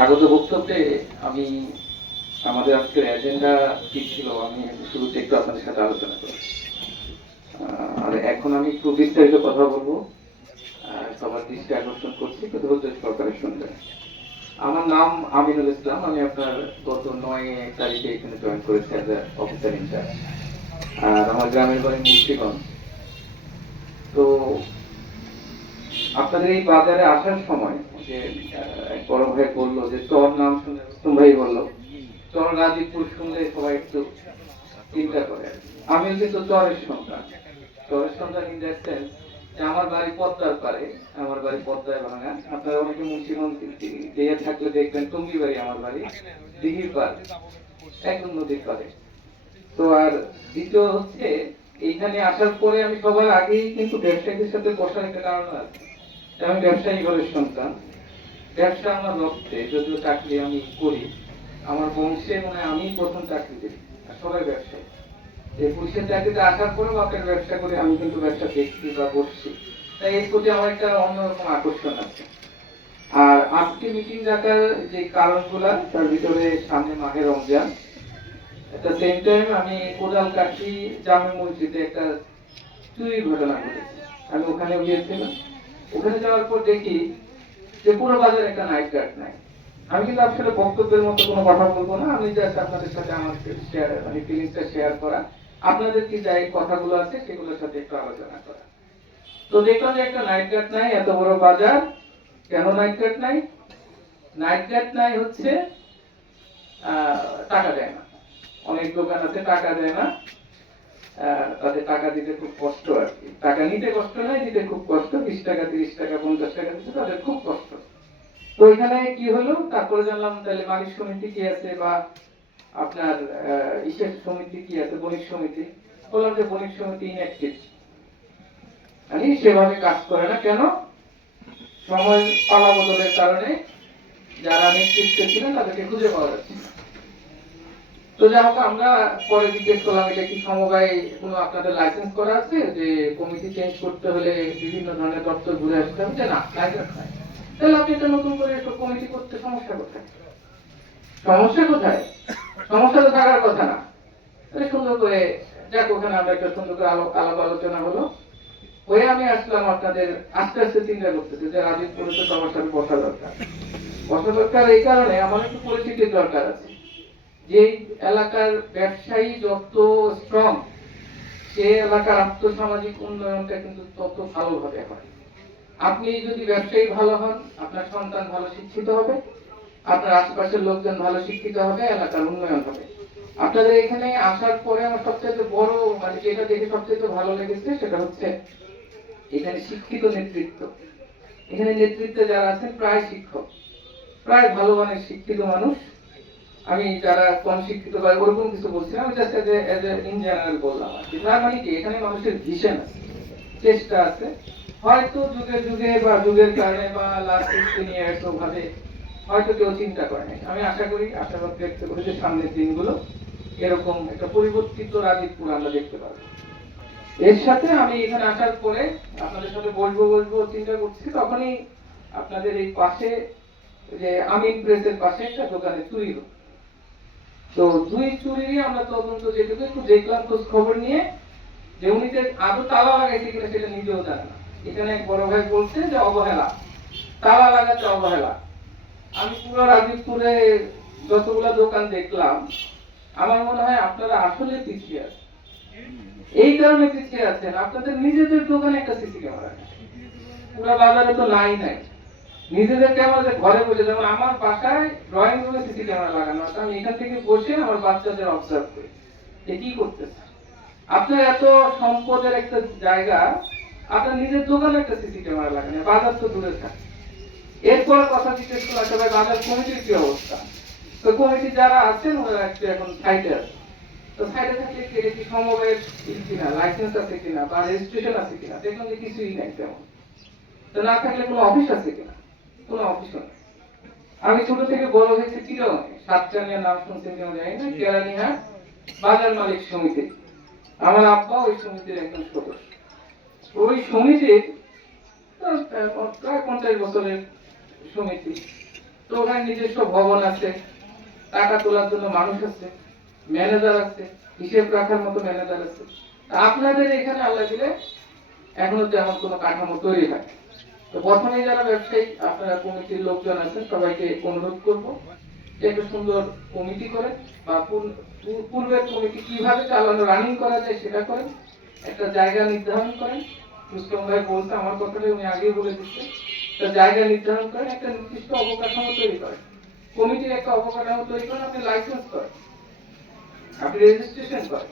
স্বাগত বক্তব্যে আমি আমাদের আজকের এজেন্ডা কি ছিল আমি শুরুতে একটু আপনাদের সাথে আলোচনা করি। আর এখন আমি একটু বিস্তারিত কথা বলব। সবার দৃষ্টি আকর্ষণ করছি ধৈর্য সরকারের শুনবেন আমার নাম আমিনুল ইসলাম, আমি আপনার গত নয় তারিখে এখানে জয়েন করেছি অ্যাজ অফিসার ইনচার্জ আর আমার গ্রামের বাড়ি মুন্সিগঞ্জ। তো আপনাদের এই বাজারে আসার সময় যে বড় ভাই বলল যে, চর নাম শুনে রুস্তম ভাই বলল। চর গাজীপুর শুনলে সবাই একটু চিন্তা করে। আমি কিন্তু চরের সন্তান চরের সন্তান ইন দ্যাট সেন্স আমার বাড়ি পদ্মার পারে আমার বাড়ি পদ্মায় ভাঙা। আপনারা অনেকে মুন্সিগঞ্জ দিয়ে থাকলে দেখবেন টঙ্গি বাড়ি আমার বাড়ি, দিঘির পার একদম নদীর পারে তো আর দ্বিতীয় হচ্ছে, এইখানে আসার পরে আমি সবার আগেই কিন্তু ব্যবসায়ীদের সাথে বসার একটা কারণ আছে। আমি ব্যবসায়ী ঘরের সন্তান। ব্যবসা আমার রক্তে যদিও চাকরি আমি করি। আমার বংশে মানে আমি প্রথম চাকরি করি, আর সবাই ব্যবসায়ী। এই পুলিশের চাকরিতে আসার পরেও বাপের ব্যবসা করে আমি কিন্তু ব্যবসা দেখছি বা বসছি তাই এর প্রতি আমার একটা অন্যরকম আকর্ষণ আছে। আর আজকে মিটিং ডাকার যে কারণগুলা, তার ভিতরে সামনে মাহে রমজান। একটা সেম টাইম আমি কোদাল কাঠি জামে মসজিদে একটা চুরির ঘটনা ঘটেছে। আমি ওখানে গিয়েছিলাম। ওখানে যাওয়ার পর দেখি যে পুরো বাজারে একটা নাইট গার্ড নাই। আমি কিন্তু আসলে বক্তব্যের মতো কোনো কথা বলব না, আমি জাস্ট আপনাদের সাথে আমার শেয়ার মানে ফিলিংসটা শেয়ার করা। আপনাদের কি যাই কথাগুলো আছে সেগুলোর সাথে একটু আলোচনা করা। তো দেখলাম যে একটা নাইট গার্ড নাই, এত বড় বাজার। কেন নাইট গার্ড নাই? নাইট গার্ড নাই হচ্ছে টাকা দেয় না। অনেক দোকান আছে, টাকা দেয় না। তাদের টাকা দিতে খুব কষ্ট আর কি। টাকা নিতে কষ্ট নয়, দিতে খুব কষ্ট। বিশ টাকা, তিরিশ টাকা, পঞ্চাশ টাকা দিতে তাদের খুব কষ্ট। তো এখানে কি হলো? তারপরে জানলাম, তাহলে মালিক সমিতি কি আছে বা আপনার ইসের সমিতি কি আছে? বণিক সমিতি। বললাম যে বণিক সমিতি ইনঅ্যাক্টিভ মানে সেভাবে কাজ করে না। কেন? সময় পালা বদলের কারণে যারা নেতৃত্বে ছিলেন তাদেরকে খুঁজে পাওয়া যাচ্ছে না। তো যাই হোক, আমরা পরে জিজ্ঞেস করলাম এটা কি সমবায় কোনো আপনাদের লাইসেন্স করা আছে? যে কমিটি চেঞ্জ করতে হলে বিভিন্ন ধরনের দপ্তর ঘুরে আসতে হবে? যে না লাইসেন্স নাই। তাহলে আপনি একটা নতুন করে একটা কমিটি করতে সমস্যা কোথায়? সমস্যা কোথায়? সমস্যা তো থাকার কথা না। তাহলে সুন্দর করে, যাক, ওখানে আমরা একটা সুন্দর করে আলো আলাপ আলোচনা হলো। হয়ে আমি আসলাম আপনাদের, আস্তে আস্তে চিন্তা করতেছি যে রাজীবপুরে তো সবার সাথে বসা দরকার। বসা দরকার এই কারণে আমার একটু পরিচিতির দরকার আছে। যে এলাকার ব্যবসায়ী যত স্ট্রং সে এলাকার আর্থসামাজিক উন্নয়নটা কিন্তু তত ভালোভাবে হয়। আপনি যদি ব্যবসায়ী ভালো হন, আপনার সন্তান ভালো শিক্ষিত হবে, আপনার আশেপাশের লোকজন ভালো শিক্ষিত হবে, এলাকার উন্নয়ন হবে। আপনাদের এখানে আসার পরে আমার সবচেয়ে বড় মানে যেটা দেখে সবচেয়ে ভালো লেগেছে, সেটা হচ্ছে এখানে শিক্ষিত নেতৃত্ব। এখানে নেতৃত্বে যারা আছেন, প্রায় শিক্ষক, প্রায় ভালো মানের শিক্ষিত মানুষ। আমি যারা কম শিক্ষিত বা ওরকম কিছু বলছি না, আমি just as as in general বললাম আর কি। তার মানে কি? এখানে মানুষের ভিশন আছে, চেষ্টা আছে। হয়তো যুগে যুগে বা যুগের কারণে বা লাস্ট ফিফটিন ইয়ার্স ভাবে হয়তো কেউ চিন্তা করে নাই। আমি আশা করি, আশাবাদ ব্যক্ত করি যে সামনের দিনগুলো এরকম একটা পরিবর্তিত রাজীবপুর আমরা দেখতে পাবো। এর সাথে আমি এখানে আসার পরে আপনাদের সাথে বলব বলব, চিন্তা করছি, তখনই আপনাদের এই পাশে যে আমিন প্রেসের পাশে একটা দোকানে চুরি হলো। তো দুই চুরিরই আমরা তদন্ত যেটুকু একটু দেখলাম খোঁজ খবর নিয়ে যে উনি যে আদৌ তালা লাগাইছে কিনা সেটা নিজেও জানে না। এখানে এক বড় ভাই বলছে যে অবহেলা। তালা লাগাতে অবহেলা। আমি পুরো রাজীবপুরে যতগুলা দোকান দেখলাম, আমার মনে হয় আপনারা আসলে পিছিয়ে আছেন। এই কারণে পিছিয়ে আছেন। আপনাদের নিজেদের দোকানে একটা সিসি ক্যামেরা পুরো বাজারে তো নাই নাই। নিজেদের ক্যামেরা যে ঘরে বসে, যেমন আমার বাসায় ড্রয়িং রুমে সিসি ক্যামেরা লাগানো আছে আমি এখান থেকে বসে আমার বাচ্চাদের অবজার্ভ করি। যে কি করতেছে? আপনার এত সম্পদের একটা জায়গা, আপনার নিজের দোকানে একটা সিসি ক্যামেরা লাগানো বাজার তো দূরে থাকে এরপর কথা জিজ্ঞেস করলাম সবাই বাজার কমিটির কি অবস্থা? তো কমিটি যারা আছেন ওরা একটু এখন সাইডে আছে তো সাইডে থাকলে কি এটা কি সমবায়ের ই কিনা লাইসেন্স আছে কিনা, বা রেজিস্ট্রেশন আছে কিনা যে কিছুই নাই তেমন। তো না থাকলে কোনো অফিস আছে কিনা? কোনো অফিস নেই আমি ছোট থেকে বড় হয়েছি চিরঙে সাতচানিয়া নাম শুনছেন কেউ জানি না? কেরানিহাট বাজার মালিক সমিতি। আমার আব্বা ওই সমিতির একজন সদস্য। ওই সমিতির প্রায় পঞ্চাশ বছরের সমিতি। তো ওখানে নিজস্ব ভবন আছে টাকা তোলার জন্য মানুষ আছে ম্যানেজার আছে হিসেব রাখার মতো ম্যানেজার আছে। আপনাদের এখানে আল্লাহ দিলে এখনও তেমন কোনো কাঠামো তৈরি হয় তো যারা ব্যবসায়ী, আপনারা কমিটির লোকজন আছেন, সবাইকে অনুরোধ করব একটা সুন্দর কমিটি করেন বা পূর- পূর- পূর্বের কমিটি কীভাবে চালানো রানিং করা যায় সেটা করেন। একটা জায়গা নির্ধারণ করেন। রুস্তম ভাই বলতে আমার কথাটা উনি আগেই বলে দিচ্ছেন একটা জায়গা নির্ধারণ করেন, একটা নির্দিষ্ট অবকাঠামো তৈরি করেন। কমিটির একটা অবকাঠামো তৈরি করেন, আপনি লাইসেন্স করেন। আপনি রেজিস্ট্রেশন করেন।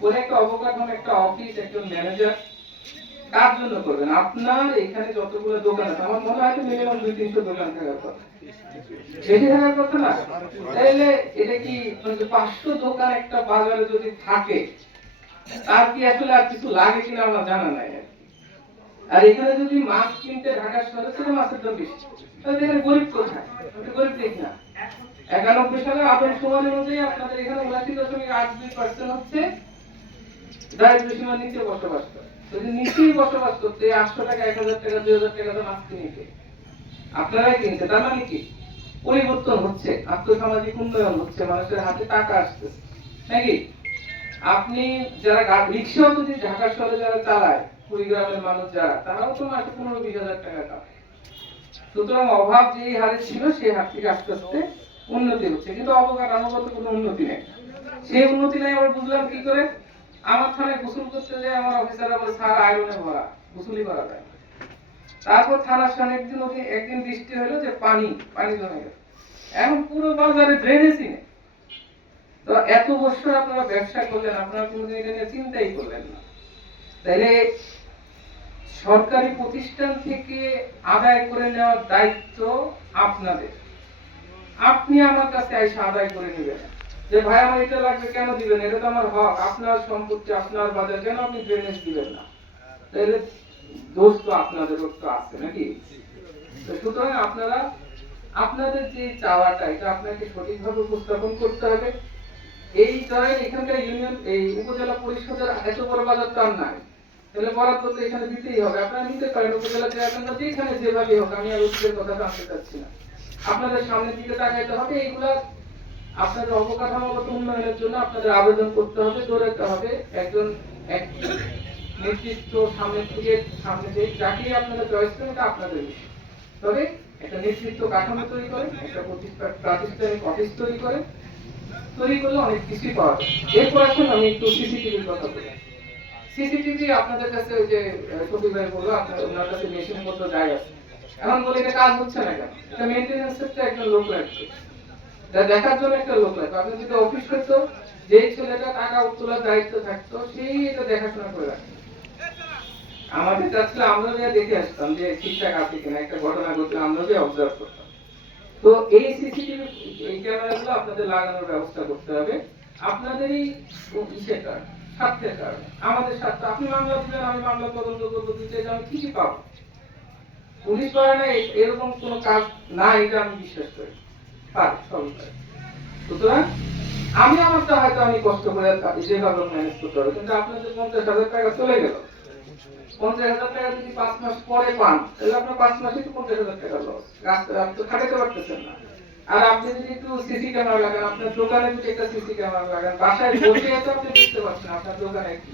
করে একটা অবকাঠামো, একটা অফিস একজন ম্যানেজার কার জন্য করবেন? আপনার এখানে যতগুলো দোকান আছে, আমার মনে হয় মিনিমাম দুই তিনশো দোকান থাকার কথা। বেশি থাকার কথা না? তাহলে এটা কি মানে পাঁচশো দোকান একটা বাজারে যদি থাকে, তার কি আসলে আর কিছু লাগে কিনা আমার জানা নাই আর এখানে যদি মাছ কিনতে ঢাকা শহরে, সেটা মাছের দাম বেশি। তাহলে এখানে গরিব কোথায়? গরিব দেখি না। একানব্বই সালে আদম সময় অনুযায়ী আপনাদের এখানে উনাশি দশমিক আট দুই পার্সেন্ট হচ্ছে দারিদ্র সীমার নিচে বসবাস করে। যদি নিচেই বসবাস করতে আটশো টাকা, এক হাজার টাকা, দুই হাজার টাকা কিনতে আপনারাই কিনতে, তার মানে কি? পরিবর্তন হচ্ছে, আর্থসামাজিক উন্নয়ন হচ্ছে, মানুষের হাতে টাকা আসছে। নাকি? আপনি যারা রিক্সাও যদি ঢাকা শহরে যারা চালায়, কুড়িগ্রামের মানুষ যারা, তারাও তো মাসে পনেরো, বিশ হাজার টাকা কামায় সুতরাং অভাব যে হারে ছিল, সেই হার থেকে আস্তে আস্তে উন্নতি হচ্ছে। কিন্তু অবকাঠামোগত কোনো উন্নতি নেই। সেই উন্নতি নেই আবার বুঝলাম কি করে? আমার থানায় গোসল করতে যে আমার অফিসার আবার স্যার আয়রনে ভরা গোসলই করা যায়। তারপর থানার সামনে একদিন ওকে, একদিন বৃষ্টি হলো যে পানি পানি জমে গেল। এখন পুরো বাজারে ড্রেনেজই নেই। তো এত বছর আপনারা ব্যবসা করলেন, আপনারা কোনোদিন এটা নিয়ে চিন্তাই করলেন না। তাহলে সরকারি প্রতিষ্ঠান থেকে আদায় করে নেওয়ার দায়িত্ব আপনাদের। আপনি আমার কাছে এসে আদায় করে নেবেন। যে ভাই আমার এটা লাগবে কেন দিবেন? এটা তো আমার হক। আপনার সম্পত্তি, আপনার বাজার, কেন আপনি ড্রেনেজ দিবেন না? তাহলে দোষ তো আপনাদের তো আছে নাকি? সুতরাং আপনারা আপনাদের যে চাওয়াটা, এটা আপনাকে সঠিকভাবে উপস্থাপন করতে হবে। এই এখানকার ইউনিয়ন, এই উপজেলা পরিষদের এত বড় বাজার তো আর নাই। তাহলে বরাদ্দ তো এখানে দিতেই হবে। আপনারা নিতে পারেন, উপজেলা চেয়ারম্যানরা যেখানে যেভাবে হোক। আমি আর কথা জানতে চাচ্ছি না। আপনাদের সামনের দিকে তাকাইতে হবে। এইগুলা আপনাদের অবকাঠামোগত উন্নয়নের জন্য আপনাদের আবেদন করতে হবে দৌড়াতে হবে একজন এক সামনের থেকে সামনে আপনারা চয়েস করেন আপনাদের তবে একটা কাঠামো তৈরি একটা প্রাতিষ্ঠানিক অফিস তৈরি তৈরি করলে অনেক কিছুই পাওয়া যায়। এরপর আসুন, আমি একটু সিসিটিভির কথা বলি। সিসিটিভি আপনাদের কাছে ওই যে শফিক ভাই বলল, আপনার ওনার কাছে মেশিন মতো জায়গা আছে এখন বলে এটা কাজ হচ্ছে না কেন? এটা মেনটেন্যান্সের তো একজন লোক এটা দেখার জন্য একটা লোক লাগবে আপনি যদি অফিস করতো, যেই ছেলেটা টাকা তোলার দায়িত্ব থাকতো, সেই এটা দেখাশোনা করে রাখতো। আমাদের কাছে আমরা যা দেখে আসতাম যে ঠিকঠাক আছে কিনা, একটা ঘটনা ঘটলে আমরা যে অবজার্ভ করতাম। তো এই সিসিটিভি এই ক্যামেরাগুলো আপনাদের লাগানোর ব্যবস্থা করতে হবে। আপনাদেরই ইসের কারণে স্বার্থের কারণে। আমাদের স্বার্থ, আপনি মামলা দিবেন, আমি মামলা তদন্ত করব দিতে আমি ঠিকই পাবো। পুলিশ করে না এরকম কোনো কাজ না, এটা আমি বিশ্বাস করি। সবই পারে সুতরাং আমি আমারটা হয়তো আমি কষ্ট করে যেভাবে ম্যানেজ করতে পারব, কিন্তু আপনাদের পঞ্চাশ হাজার টাকা চলে গেল, পঞ্চাশ হাজার টাকা যদি পাঁচ মাস পরে পান, তাহলে আপনার পাঁচ মাসে তো পঞ্চাশ হাজার টাকা লস আপনি খাটাতে পারতেছেন না। আর আপনি যদি একটু সিসি ক্যামেরা লাগান, আপনার দোকানে যদি একটা সিসি ক্যামেরা লাগান, বাসায় বসে তো আপনি দেখতে পাচ্ছেন আপনার দোকানে কি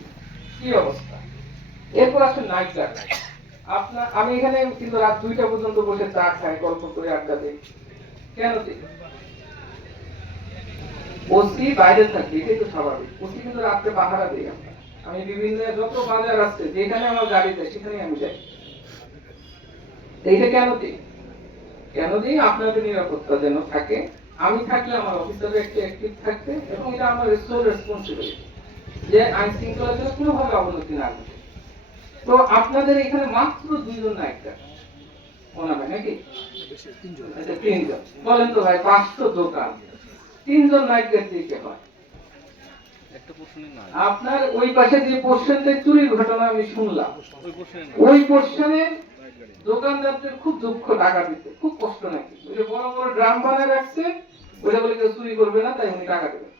কি অবস্থা। এরপর আসেন নাইট গার্ড আপনার আমি এখানে কিন্তু রাত দুইটা পর্যন্ত বসে চা খাই, গল্প করে, আড্ডা দিই। ওসি বাইরে থাকবে, এটাই তো স্বাভাবিক। ওসি কিন্তু রাত্রে পাহারা দিই আমি বিভিন্ন, যত বাজার আছে, যেখানে আমার গাড়ি যায় সেখানে আমি যাই। এইটা কেন দিই কেন দিই আপনাদের নিরাপত্তা যেন থাকে। আমি থাকলে আমার অফিসার একটু অ্যাক্টিভ থাকবে এবং এটা আমার সোল রেসপন্সিবিলিটি যে আইন শৃঙ্খলার জন্য কোনোভাবে অবনতি না ঘটে। তো আপনাদের এখানে মাত্র দুইজন নায়িকা। হয় নাকি? তিনজন বলেন তো ভাই পাঁচশো দোকান। তিনজন দিকে হয়? আপনার ওই পাশে যে পোর্শনটা চুরির ঘটনা আমি শুনলাম ওই পোর্শনে দোকানদারদের খুব দুঃখ টাকা দিতে। খুব কষ্ট নাকি? ওই যে বড় বড় ড্রাম বানায় রাখছে ওইটা বলে কেউ চুরি করবে না তাই উনি টাকা দেবেন।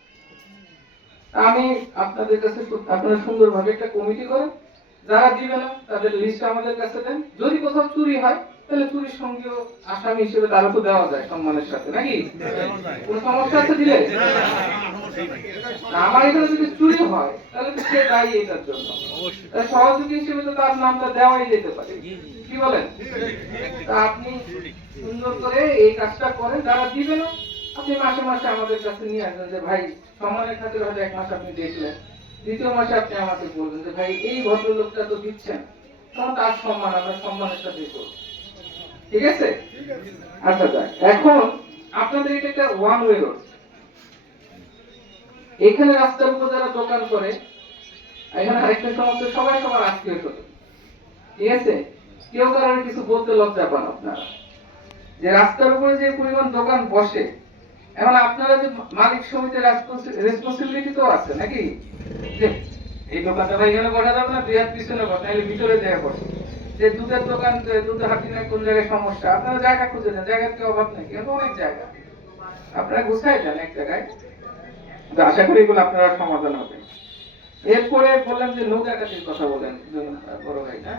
আমি আপনাদের কাছে আপনারা সুন্দরভাবে একটা কমিটি করেন যারা দিবে না তাদের লিস্ট আমাদের কাছে দেন। যদি কোথাও চুরি হয় তাহলে চুরির সঙ্গেও আসামি হিসেবে তারা তো দেওয়া যায় সম্মানের সাথে নাকি? কোনো সমস্যা আছে দিলে? আমার এখানে যদি চুরি হয় তাহলে তো সে দায়ী এটার জন্য। সহযোগী হিসেবে তো তার নামটা দেওয়াই যেতে পারে। কি বলেন? তা আপনি সুন্দর করে এই কাজটা করেন যারা দিবে না আপনি মাসে মাসে আমাদের কাছে নিয়ে আসবেন যে ভাই সম্মানের খাতির হয়তো এক মাস আপনি দেখলেন। দ্বিতীয় মাসে আপনি আমাকে বলবেন যে ভাই এই ভদ্রলোকটা তো দিচ্ছেন। তখন তার সম্মান আমরা সম্মানের সাথে করব। ঠিক আছে? আচ্ছা যাক এখন আপনাদের এটা একটা ওয়ান ওয়ে রোড এখানে রাস্তার উপর যারা দোকান করে, এখানে আরেকটা সমস্যা, সবাই সবার আত্মীয় স্বজন। ঠিক আছে? কেউ কারোর কিছু বলতে লজ্জা পান আপনারা। যে রাস্তার উপরে যে পরিমাণ দোকান বসে, এখন আপনারা যে মালিক সমিতির রেসপন্সিবিলিটি তো আছে, নাকি? এই দোকানটা ভাই এখানে বসা যাবে না দুই পিছনে বসা ভিতরে দেয়া বসে। যে দুধের দোকান দুধের হাতি কোন জায়গায় সমস্যা? আপনারা জায়গা খুঁজে নেন, জায়গার কি অভাব নেই কিন্তু অনেক জায়গা। আপনারা গুছাই দেন এক জায়গায়। আশা করি এগুলো আপনারা সমাধান হবে। এরপরে বললাম যে নৌকা কাঠির কথা বলেন বড় ভাই, না?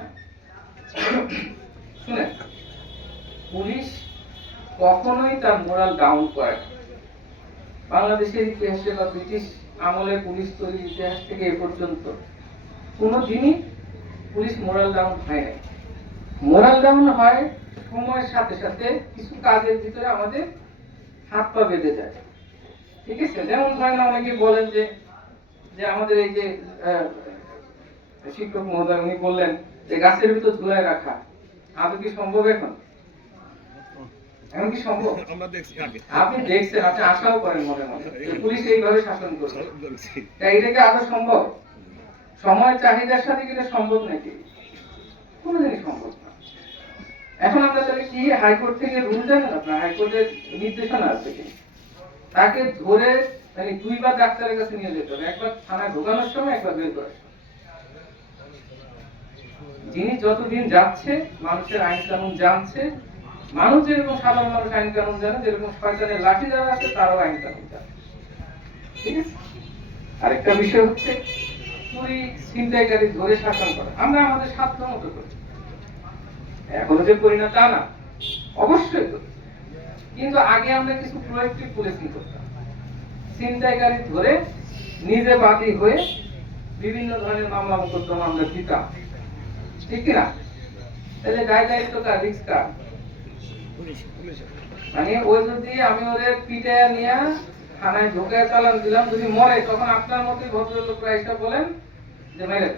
পুলিশ কখনোই তার মোরাল ডাউন করে বাংলাদেশের ইতিহাসে বা ব্রিটিশ আমলে পুলিশ তৈরির ইতিহাস থেকে এ পর্যন্ত কোনো দিনই পুলিশ মোরাল ডাউন হয় নাই। মোরাল ডাউন হয় সময়ের সাথে সাথে কিছু কাজের ভিতরে আমাদের হাত পা বেঁধে যায়। ঠিক আছে? যেমন ধরেন অনেকে বলেন যে যে আমাদের এই যে শিক্ষক মহোদয় উনি বললেন যে গাছের ভিতর ঝুলায় রাখা। আদৌ কি সম্ভব এখন? কি সম্ভব? আপনি দেখছেন আপনি আশাও করেন মনে মনে পুলিশ এইভাবে শাসন এটা কি আদৌ সম্ভব? সময় চাহিদার সাথে কি এটা সম্ভব নাকি? কোনোদিনই সম্ভব এখন আমরা তাহলে কি, হাইকোর্ট থেকে রুল জানেন আপনার হাইকোর্টের নির্দেশনা আছে। কি তাকে ধরে মানে দুইবার ডাক্তারের কাছে নিয়ে যেতে হবে। একবার থানায় ঢোকানোর সময়, একবার বের করার। যিনি যতদিন যাচ্ছে, মানুষের আইন কানুন জানছে, মানুষ যেরকম সাধারণ মানুষ আইন কানুন জানে, যেরকম সরকারের লাঠি যারা আছে, তারাও আইন কানুন জানে। ঠিক আছে? আরেকটা বিষয় হচ্ছে, চুরি, ছিনতাইকারী ধরে শাসন করা। আমরা আমাদের সাধ্য মতো করি। এখনও যে করি না তা না। অবশ্যই করি। কিন্তু আগে আমরা কিছু প্রোয়েক্টিভ পুলিশিং করতাম। ছিনতাইকারী ধরে নিজে বাদী হয়ে বিভিন্ন ধরনের মামলা মোকদ্দমা আমরা দিতাম। ঠিক কিনা তাহলে দায় দায়িত্ব কার? রিক্স কার? মানে ওই যদি আমি ওদের পিঠে নিয়ে থানায় ঢোকে চালান দিলাম, যদি মরে, তখন আপনার মতোই ভদ্রলোকরা এসে বলেন যে, মেরে।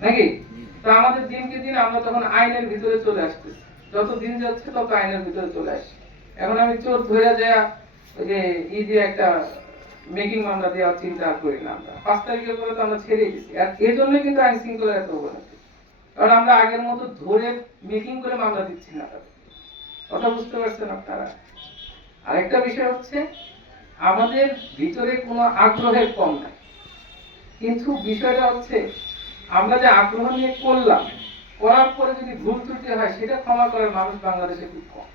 নাকি? তো আমাদের দিনকে দিন আমরা তখন আইনের ভিতরে চলে আসতেছি। যত দিন যাচ্ছে তত আইনের ভিতরে চলে আসছি এখন আমি চোর ধরে দেয়া যে ই দিয়ে একটা মেকিং মামলা দেওয়ার চিন্তা করি না আমরা। পাঁচ তারিখের পরে তো আমরা ছেড়ে দিচ্ছি আর এই জন্য কিন্তু আইন শৃঙ্খলার এত অবনতি কারণ আমরা আগের মতো ধরে মেকিং করে মামলা দিচ্ছি না কথা বুঝতে পারছেন আপনারা? আরেকটা বিষয় হচ্ছে, আমাদের ভিতরে কোনো আগ্রহের কম নাই। কিন্তু বিষয়টা হচ্ছে আমরা যে আগ্রহ নিয়ে করলাম, করার পরে যদি ভুল ত্রুটি হয়, সেটা ক্ষমা করার মানুষ বাংলাদেশে খুব কম।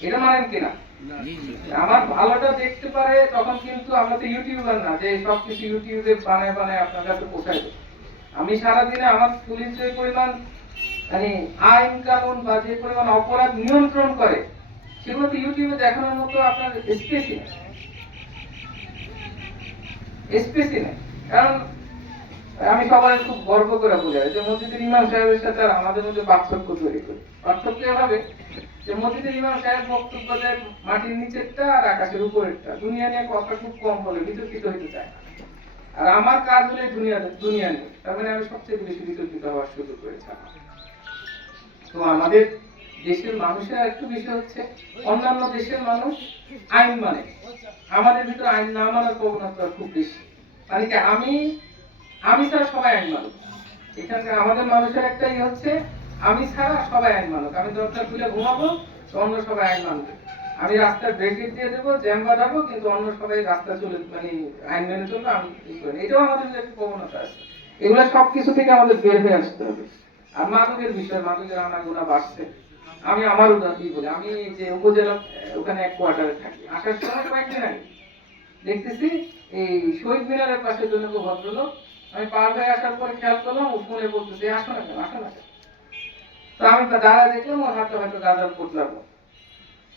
এটা মানেন কিনা? আমার ভালোটা দেখতে পারে, তখন কিন্তু আমরা তো ইউটিউবার না, যে সবকিছু ইউটিউবে বানায় বানায় আপনার কাছে পৌঁছাই আমি সারাদিনে আমার পুলিশ যে পরিমাণ মানে আইন কানুন বা যে পরিমাণ অপরাধ নিয়ন্ত্রণ করে, সেগুলো তো ইউটিউবে দেখানোর মতো আপনার স্পেসই নেই। নেই। কারণ আমি সবাই খুব গর্ব করে বোঝাই যে মসজিদের ইমাম সাহেবের সাথে আর আমাদের মধ্যে পার্থক্য তৈরি করি। পার্থক্য এভাবে যে মসজিদের ইমাম সাহেব বক্তব্য দেন মাটির নিচেরটা আর আকাশের উপরেরটা। দুনিয়া নিয়ে কথা খুব কম বলে, বিতর্কিত হইতে চায়। আর আমার কাজ হলে দুনিয়া দুনিয়া নিয়ে। তার মানে আমি সবচেয়ে বেশি বিতর্কিত হওয়ার সুযোগ আমার। তো আমাদের দেশের মানুষের একটু বিষয় হচ্ছে, অন্যান্য দেশের মানুষ আইন মানে। আমাদের ভিতরে আইন না মানার প্রবণতা খুব বেশি। মানে কি আমি আমি ছাড়া সবাই আইন মানুষ এখানকার আমাদের মানুষের একটাই হচ্ছে, আমি ছাড়া সবাই আইন মানুষ আমি দরজা খুলে ঘুমাবো অন্য সবাই আইন মানুষ আমি রাস্তার ব্রেকেট দিয়ে দেবো, জ্যাম বাঁধাবো, কিন্তু অন্য সবাই রাস্তা চলে মানে আইন মেনে চলবে, আমি ই করি? এটাও আমাদের একটা প্রবণতা আছে। এগুলো সবকিছু থেকে আমাদের বের হয়ে আসতে হবে। আর মাদকের বিষয়, মাদকের আনাগোনা বাড়ছে। আমি আমার উদাহরণ বলি, আমি যে উপজেলা, ওখানে এক কোয়ার্টারে থাকি। আসার সময় কয়েকদিন আগে দেখতেছি, এই শহীদ মিনারের পাশে জন্য ভদ্রলোক আমি পার হয়ে আসার পরে খেয়াল করলাম, ও ফোনে বলতেছে আসো না কেন? আসো না কেন? তো আমি দাঁড়া দেখলাম, ওর হাতে হয়তো গাঁজার পুতলাম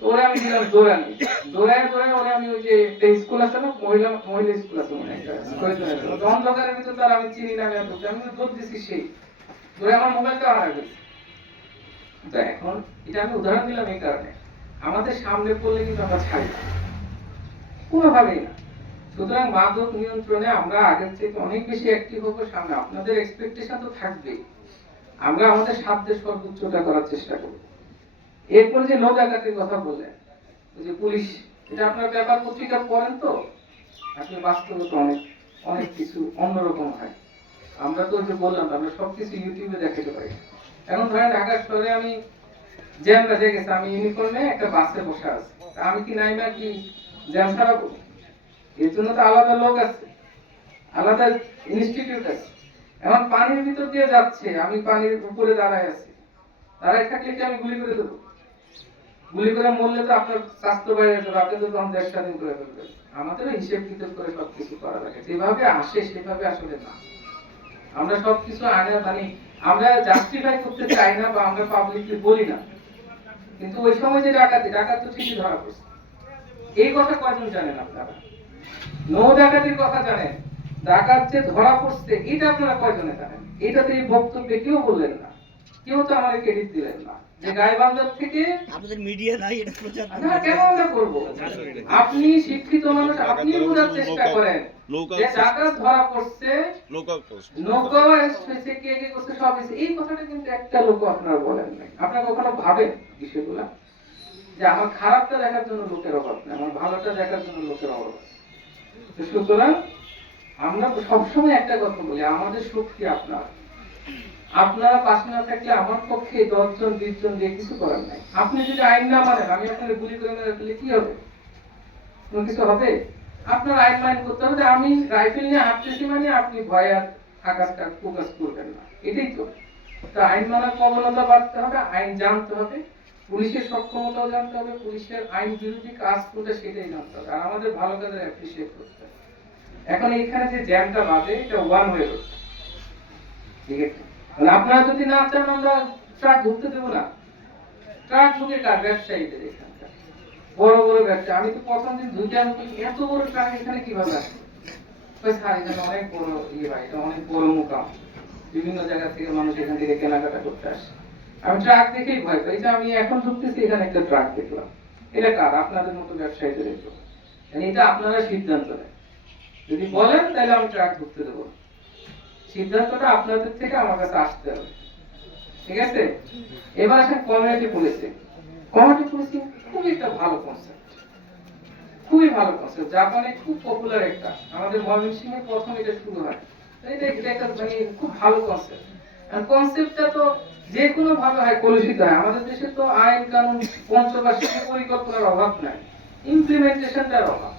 ওরে আমি দিলাম দৌড়ানি। দৌড়ায় দৌড়ায় আমি ওই যে একটা স্কুল আছে না, মহিলা মহিলা স্কুল আছে মনে তার আমি চিনি না, আমি আমি সেই দৌড়ে আমার মোবাইলটা হারা গেছে। তো এখন এটা আমি উদাহরণ দিলাম এই কারণে। আমাদের সামনে পড়লে কিন্তু আমরা ছাড়ি কোনোভাবেই না। সুতরাং মাদক নিয়ন্ত্রণে আমরা আগের থেকে অনেক বেশি অ্যাক্টিভ হব সামনে। আপনাদের এক্সপেকটেশন তো থাকবেই। আমরা আমাদের সাধ্যের সর্বোচ্চটা করার চেষ্টা করব। এরপর যে লো ডাকাতির কথা ওই যে পুলিশ, এটা আপনার ব্যাপার পত্রিকা পড়েন তো? আসলে তো অনেক অনেক কিছু অন্যরকম হয়। আমরা তো যে বললাম, আমরা সবকিছু ইউটিউবে দেখাতে পারি। এখন ধরেন ঢাকা শহরে আমি জ্যাম বেজে গেছে, আমি ইউনিফর্মে একটা বাসে বসে আছি। আমি কি নাইমা কি জ্যাম ছাড়াবো? এর জন্য তো আলাদা লোক আছে, আলাদা ইনস্টিটিউট আছে। এখন পানির ভিতর দিয়ে যাচ্ছে, আমি পানির উপরে দাঁড়ায় আছি। দাঁড়ায় থাকলে কি আমি গুলি করে দেবো? গুলি করে মরলে তো আপনার স্বাস্থ্য বাইরে যাবে, আপনি তো তখন দেশ স্বাধীন করে ফেলবেন। আমাদের হিসেব কিতাব করে সবকিছু করা লাগে, যেভাবে আসে সেভাবে আসলে না। আমরা সবকিছু আনে মানে আমরা জাস্টিফাই করতে চাই না বা আমরা পাবলিকলি বলি না। কিন্তু ওই সময় যে ডাকাতি, ডাকাত তো ঠিকই ধরা পড়ছে। এই কথা কয়জন জানেন আপনারা? নৌ ডাকাতির কথা জানেন। ডাকাত যে ধরা পড়ছে এটা আপনারা কয়জনে জানেন? এটাতে এই বক্তব্যে কেউ বললেন না। কেউ তো আমার ক্রেডিট দিলেন না। যে থেকে আপনাদের মিডিয়া নাই এটা প্রচার না কেন আমরা করব? আপনি শিক্ষিত মানুষ আপনি বোঝার চেষ্টা করেন যে ডাকাত ধরা পড়ছে। লোকাল পোস্ট নৌকা কে কে করছে, সব। এই কথাটা কিন্তু একটা লোক আপনারা বলেন নাই। আপনারা কখনো ভাবেন বিষয়গুলা? যে আমার খারাপটা দেখার জন্য লোকের অভাব নেই আমার ভালোটা দেখার জন্য লোকের অভাব। তো সুতরাং আমরা সবসময় একটা কথা বলি, আমাদের শক্তি আপনার? আপনারা পাশে না থাকলে আমার পক্ষে দশজন বিশ জন দিয়ে কিছু করার নাই। আপনি যদি আইন না মানেন, আমি আপনার গুলি করে মেরে ফেলে কি হবে? কোনো কিছু হবে? আপনার আইন মাইন করতে হবে আমি রাইফেল নিয়ে হাঁটতেছি মানে আপনি ভয় আর আকাশটা ফোকাস করবেন না। এটাই তো আইন মানার প্রবণতা বাড়তে হবে, আইন জানতে হবে। পুলিশের সক্ষমতাও জানতে হবে, পুলিশের আইন বিরোধী কাজ কোনটা সেটাই জানতে হবে, আর আমাদের ভালো কাজের অ্যাপ্রিসিয়েট করতে হবে। এখন এইখানে যে জ্যামটা বাজে, এটা ওয়ান ওয়ে রোড ঠিক আছে? মানে আপনারা যদি না চান, আমরা ট্রাক ঢুকতে দেবো না। ট্রাক ঢুকে কার? ব্যবসায়ীদের এখানকার। বড় বড় ব্যবসা। আমি তো প্রথম দিন দুইটা এত বড় ট্রাক এখানে কীভাবে আসে এখানে অনেক বড় ইয়ে ভাই, এটা অনেক বড় মুকাম। বিভিন্ন জায়গা থেকে মানুষ এখান থেকে কেনাকাটা করতে আসে। আমি ট্রাক দেখেই ভয় পাই। যে আমি এখন ঢুকতেছি, এখানে একটা ট্রাক দেখলাম। এটা কার? আপনাদের মতো ব্যবসায়ীদের এগুলো মানে এটা আপনারা সিদ্ধান্ত নেন। যদি বলেন, তাহলে আমি ট্রাক ঢুকতে দেবো। সিদ্ধান্তটা আপনাদের থেকে আমার কাছে আসতে হবে। ঠিক আছে? এবার আসেন কমিউনিটি পুলিশে। কমিউনিটি পুলিশিং খুবই একটা ভালো কনসেপ্ট খুবই ভালো কনসেপ্ট জাপানে খুব পপুলার একটা। আমাদের ময়মনসিংহে প্রথম এটা শুরু হয়। এটা একটা মানে খুব ভালো কনসেপ্ট কনসেপ্টটা তো যে কোনো ভাবে হয়, কলুষিত হয়। আমাদের দেশে তো আইন কানুন পঞ্চবার্ষিকী পরিকল্পনার অভাব নাই। ইমপ্লিমেন্টেশনটার অভাব।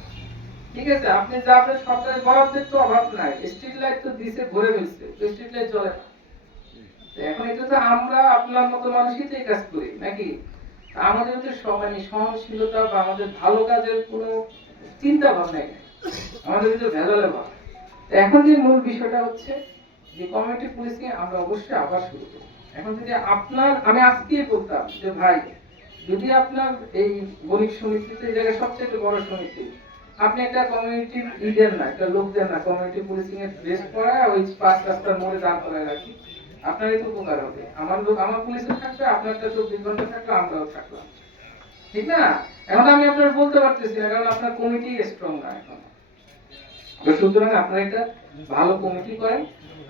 ঠিক আছে, আপনি যা আপনার সরকারের বরাদ্দের তো অভাব নাই। স্ট্রিট লাইট তো দিছে ভরে ফেলছে। তো স্ট্রিট লাইট চলে না। এখন এটা তো আমরা আপনার মতো মানুষই তো কাজ করি, নাকি? আমাদের তো সব- মানে সহনশীলতা বা আমাদের ভালো কাজের কোনো চিন্তা ভাবনাই নেই। আমাদের কিন্তু ভেজালে ভাব। তো এখন যে মূল বিষয়টা হচ্ছে যে কমিউনিটি পুলিশিং আমরা অবশ্যই আবার শুরু করব। এখন যদি আপনার, আমি আজকেই বলতাম যে ভাই, যদি আপনার এই বণিক সমিতিতে এই জায়গায় সবচেয়ে বড় সমিতি, আপনি একটা কমিউনিটি দেন না, একটা লোক দেন না কমিউনিটি পুলিশিং এর ড্রেস পরা ওই পাঁচ রাস্তার মোড়ে দাঁড় করায় রাখি। আপনার একটু উপকার হবে। আমার লোক, আমার পুলিশে থাকবে, আপনারটা চব্বিশ ঘণ্টা থাকবে আমরাও থাকলাম। ঠিক না? এখন আমি আপনার বলতে পারতেছি না, কারণ আপনার কমিটি স্ট্রং না এখন। তো সুতরাং আপনারা একটা ভালো কমিটি করেন,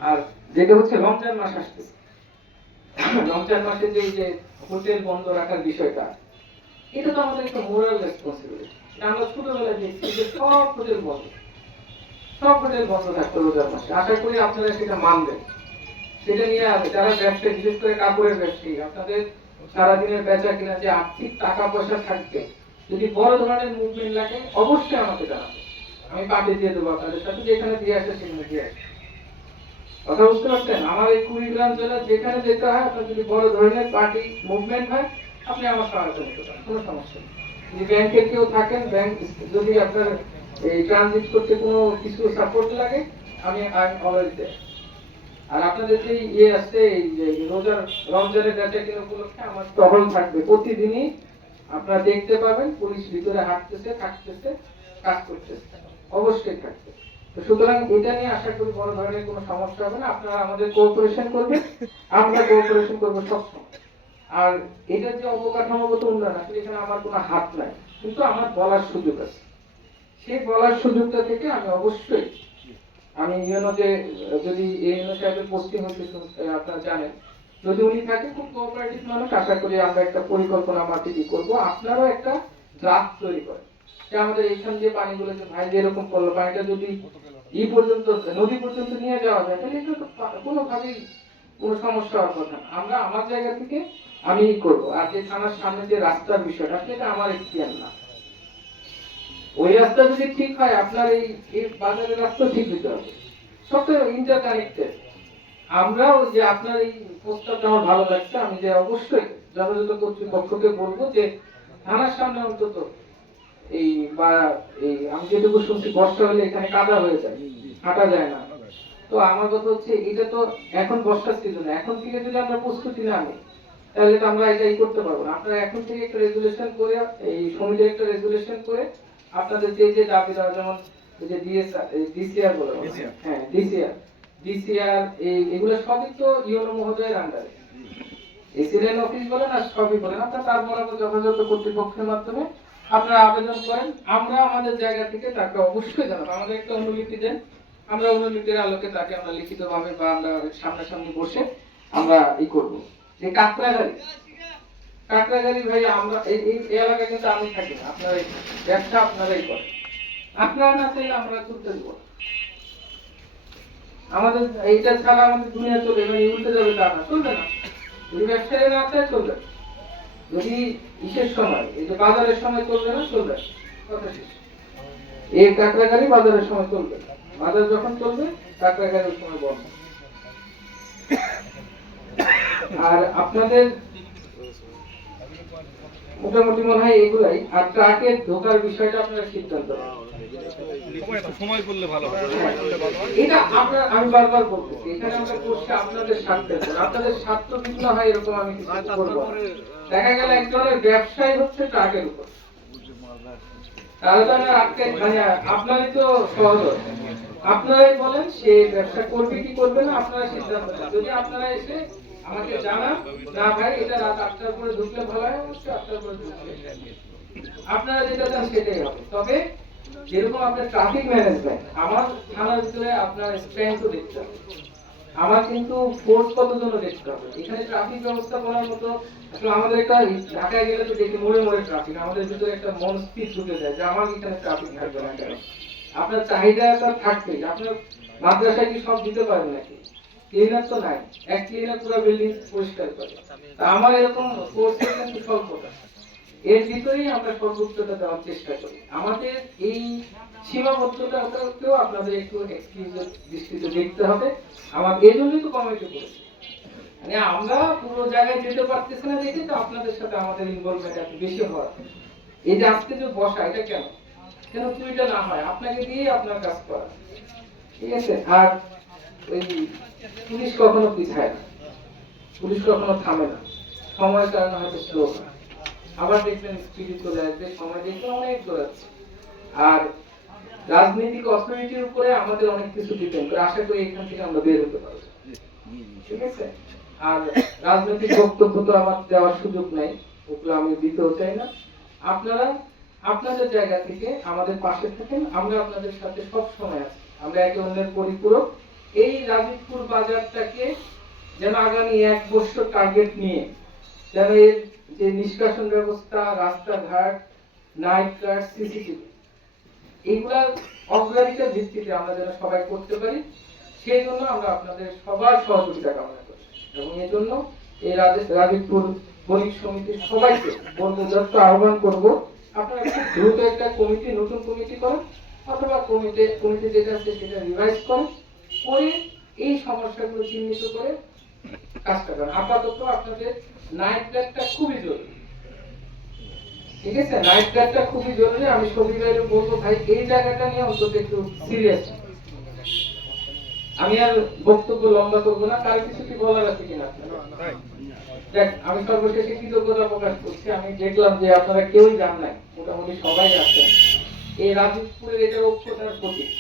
আর যেটা হচ্ছে রমজান মাস আসতেছে। রমজান মাসে যে যে হোটেল বন্ধ রাখার বিষয়টা, এটা তো আমাদের একটা মোরাল রেসপন্সিবিলিটি আমরা ছোটবেলায় দেখছি যে সব হোটেল বন্ধ। সব হোটেল বন্ধ থাকতো রোজার মাসে। আশা করি আপনারা সেটা মানবেন। সেটা নিয়ে আসে যারা ব্যবসায়ী বিশেষ করে কাপড়ের ব্যবসায়ী আপনাদের সারাদিনের বেচা কিনা যে আর্থিক টাকা পয়সা থাকবে, যদি বড় ধরনের মুভমেন্ট লাগে, অবশ্যই আমাকে জানাবে আমি পাঠিয়ে দিয়ে দেবো আপনাদের সাথে, যেখানে দিয়ে আসে সেখানে দিয়ে আসে। কথা বুঝতে পারছেন? আমার এই কুড়িগ্রাম জেলা যেখানে যেতে হয়, আপনার যদি বড় ধরনের পার্টি মুভমেন্ট হয়, আপনি আমার সহায়তা নিতে পারেন, কোনো সমস্যা নেই। ব্যাংকে কেউ থাকেন ব্যাংক যদি আপনার এই ট্রানজিট করতে কোনো কিছু সাপোর্ট লাগে, আমি অলওয়েজ দেয় আর আপনাদের যে ইয়ে আছে যে রোজার, রমজানের কেনা উপলক্ষে আমার টহল থাকবে। প্রতিদিনই আপনারা দেখতে পাবেন, পুলিশ ভিতরে হাঁটতেছে থাকতেছে কাজ করতেছে, অবশ্যই থাকবে সুতরাং এটা নিয়ে আশা করি বড় ধরনের কোনো সমস্যা হবে না। আপনারা আমাদের কোঅপারেশন করবেন। আমরা কোঅপারেশন করব সবসময়। আর এটার যে অবকাঠামোগত উন্নয়ন, আসলে এখানে আমার কোনো হাত নাই। কিন্তু আমার বলার সুযোগ আছে। সেই বলার সুযোগটা থেকে আমি অবশ্যই, আমি ইউনো যে, যদি ইউনো সাহেবের পোস্টিং হচ্ছে আপনারা জানেন। যদি উনি থাকে, খুব কোঅপারেটিভ মানুষ, আশা করি আমরা একটা পরিকল্পনা মাফিক করব। আপনারাও একটা ড্রাফট তৈরি করেন। যে আমাদের এইখান দিয়ে পানিগুলো যে ভাই যে এরকম করল, পানিটা যদি ই পর্যন্ত, নদী পর্যন্ত নিয়ে যাওয়া যায়, তাহলে এটা কোনোভাবেই কোনো সমস্যা হওয়ার কথা আমরা আমার জায়গা থেকে আমি ই করব। আর যে থানার সামনে যে রাস্তার বিষয়টা, সেটা আমার এখতিয়ার না। ওই রাস্তা যদি ঠিক হয়, আপনার এই বাজারের রাস্তা ঠিক দিতে হবে। সব তো ইন্টার কানেক্টেড আমরাও যে আপনার এই প্রস্তাবটা আমার ভালো লাগছে, আমি যে অবশ্যই যথাযথ কর্তৃপক্ষকে বলব যে, থানার সামনে অন্তত এই বা এই আমি যেটুকু শুনছি বর্ষা হলে এখানে কাদা হয়ে যায় হাঁটা যায় না। তো আমার কথা হচ্ছে এটা তো এখন বর্ষার সিজন এখন থেকে যদি আমরা প্রস্তুতি না নিই তাহলে তো আমরা এটাই করতে পারব না। আপনারা এখন থেকে একটা রেজুলেশন করে এই সমিতির একটা রেজুলেশন করে আপনাদের যে যে দাবি দেওয়া যেমন এই যে ডিএসআর ডিসিআর বলে হ্যাঁ ডিসিআর ডিসিআর এই এগুলো সবই তো ইউনো মহোদয়ের আন্ডারে এসিডেন্ট অফিস বলেন আর সবই বলেন আপনারা তার বরাবর যথাযথ কর্তৃপক্ষের মাধ্যমে আপনারা আবেদন করেন, আমরা আমাদের জায়গা থেকে তাকে অবশ্যই জানাব। আমাদের একটা অনুলিপি দেন। আমরা অনুলিপির আলোকে তাকে আমরা লিখিতভাবে বা আমরা সামনাসামনি বসে আমরা ই করব। যে কাকড়াগাড়ি। কাকড়াগাড়ি ভাই, আমরা এই এলাকায় কিন্তু আমি থাকি না। আপনারা ব্যবসা আপনারাই করেন। আপনারা না চাইলে আমরা করতে দেবো আমাদের এইটা ছাড়া আমাদের দুনিয়া চলে মানে উল্টে যাবে তা না, চলবে না। যদি ব্যবসায়ী না চায়, চলবে না। যদি ইসের সময়, এই যে বাজারের সময় চলবে না, চলবে কথা শেষ এই কাঁকড়া গাড়ি বাজারের সময় চলবে। বাজার যখন চলবে কাঁকড়া গাড়ির সময় বন্ধ আর আপনাদের মোটামুটি মনে হয় এগুলাই আর ট্রাকের ঢোকার বিষয়টা আপনারা সিদ্ধান্ত নেন। মানে আপনারই তো সহজ। আপনারাই বলেন সে ব্যবসা করবে কি করবে না আপনারা সিদ্ধান্ত যদি আপনারা এসে আমাকে জানান, না ভাই, এটা রাত আটটার পরে ঢুকলে ভালো হয় আটটার পরে আপনারা যেটা চান সেটাই হবে। তবে যেরকম আপনার ট্রাফিক ম্যানেজমেন্ট আমার থানার ভিতরে আপনার স্ট্রেংথও দেখতে হবে। আমার কিন্তু ফোর্স কতজন দেখতে হবে? এখানে ট্রাফিক ব্যবস্থা করার মতো, আসলে আমাদের একটা ঢাকায় গেলে তো দেখি মোড়ে মোড়ে ট্রাফিক আমাদের ভিতরে একটা মন স্থির ঢুকে যায় যে আমার এখানে ট্রাফিক থাকবে না কেন? আপনার চাহিদা তো থাকবেই, আপনার মাদ্রাসায় কি সব দিতে পারেন নাকি? ক্লিনার তো নাই, এক ক্লিনার পুরো বিল্ডিং পরিষ্কার করে। আমার এরকম কোর্সের কিন্তু স্বল্পতা এর ভিতরেই আমরা সর্বোচ্চটা দেওয়ার চেষ্টা করি। আমাদের এই সীমাবদ্ধতাকেও আপনাদের একটু এক্সক্লুসিভ দৃষ্টিতে দেখতে হবে। আমার এই জন্যই তো কমিটি করেছি মানে আমরা পুরো জায়গায় যেতে পারতেছি না দেখে তো আপনাদের সাথে আমাদের ইনভলভমেন্ট একটু বেশি হওয়ার। এই যে আজকে যে বসা, এটা কেন? কেন চুরিটা না হয়? আপনাকে দিয়ে আপনার কাজ করা। ঠিক আছে? আর ওই পুলিশ কখনো পিছায় না। পুলিশ কখনো থামে না। সময়ের কারণে হয়তো স্লো হয়। আবার দেখবেন স্পিডে চলে আসবে সময় দেখে অনেক দৌড়াচ্ছে। আর রাজনৈতিক অথরিটির উপরে আমাদের অনেক কিছু ডিপেন্ড করে। আশা করি এখান থেকে আমরা বের হতে পারব। ঠিক আছে? আর রাজনৈতিক বক্তব্য তো আমার দেওয়ার সুযোগ নেই, ওগুলো আমি দিতেও চাই না। আপনারা আপনাদের জায়গা থেকে আমাদের পাশে থাকেন, আমরা আপনাদের সাথে সব সময় আছি। আমরা একে অন্যের পরিপূরক। এই রাজীবপুর বাজারটাকে যেন আগামী এক বছর টার্গেট নিয়ে যেন এর যে নিষ্কাশন ব্যবস্থা, রাস্তাঘাট নাইট গার্ড সিসিটিভি এগুলার অগ্রাধিকার ভিত্তিতে আমরা যেন সবাই করতে পারি, সেই জন্য আমরা আপনাদের সবার সহযোগিতা কামনা করি এবং এই জন্য এই রাজে- রাজীবপুর বণিক সমিতির সবাইকে যত আহ্বান করব, আপনারা খুব দ্রুত একটা কমিটি, নতুন কমিটি করেন, অথবা কমিটি কমিটি যেটা আছে সেটা রিভাইজ করেন, করে এই সমস্যাগুলো চিহ্নিত করে কাজটা করেন। আপাতত আপনাদের নাইট গার্ডটা খুবই জরুরি। ঠিক আছে? নাইট খুবই জরুরি। আমি বলব, ভাই, এই জায়গাটা নিয়ে অন্তত একটু সিরিয়াস আমি আর বক্তব্য লম্বা করব না। কিছু কি বলার আছে কিনা? দেখ, আমি সর্বশেষে কৃতজ্ঞতা প্রকাশ করছি। আমি দেখলাম যে আপনারা কেউই যান নাই। মোটামুটি সবাই আছেন। এই রাজীবপুরের এটা ঐক্যতার প্রতীক।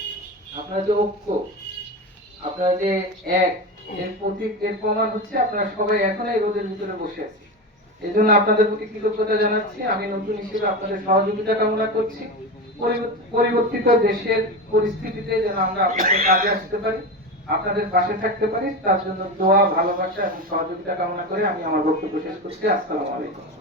আপনারা যে ঐক্য, আপনারা যে এক এর প্রতীক এর প্রমাণ হচ্ছে আপনারা সবাই এখন এই রোদের ভিতরে বসে আছি। এই জন্য আপনাদের প্রতি কৃতজ্ঞতা জানাচ্ছি। আমি নতুন হিসেবে আপনাদের সহযোগিতা কামনা করছি। পরিবর্তিত দেশের পরিস্থিতিতে যেন আমরা আপনাদের কাজে আসতে পারি, আপনাদের পাশে থাকতে পারি, তার জন্য দোয়া, ভালোবাসা এবং সহযোগিতা কামনা করে আমি আমার বক্তব্য শেষ করছি। আসসালামু আলাইকুম।